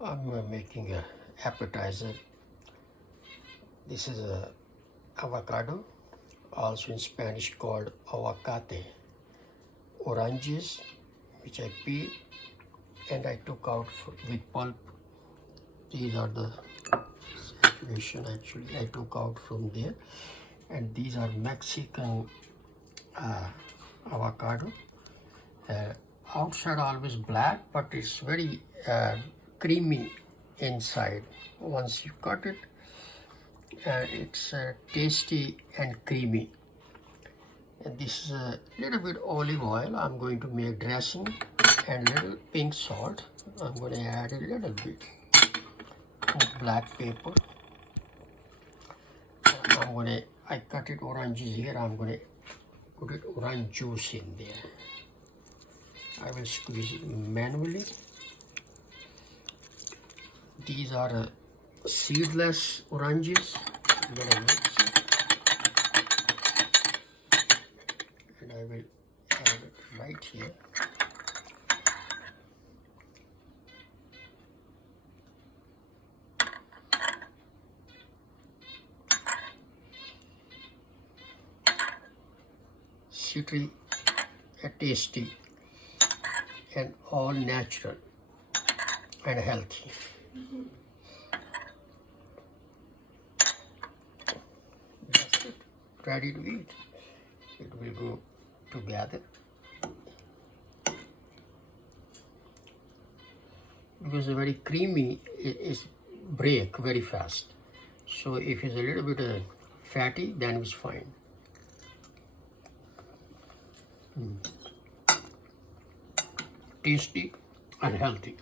I'm making a appetizer. This is a avocado, also in Spanish called aguacate. Oranges, which I peeled and I took out with pulp. These are the situation actually I took out from there. And these are Mexican avocado. Outside always black, but it's very creamy inside. Once you cut it, it's tasty and creamy. And this is a little bit olive oil. I'm going to make dressing and little pink salt. I'm going to add a little bit of black pepper. I cut it oranges here. I'm going to put it orange juice in there. I will squeeze it manually. These are seedless oranges. I'm going to mix it. And I will add it right here. Citry, tasty, and all natural and healthy. That's it. Ready to eat. It will go together. Because it's very creamy, it's break very fast. So if it's a little bit fatty, then it's fine. Tasty and healthy.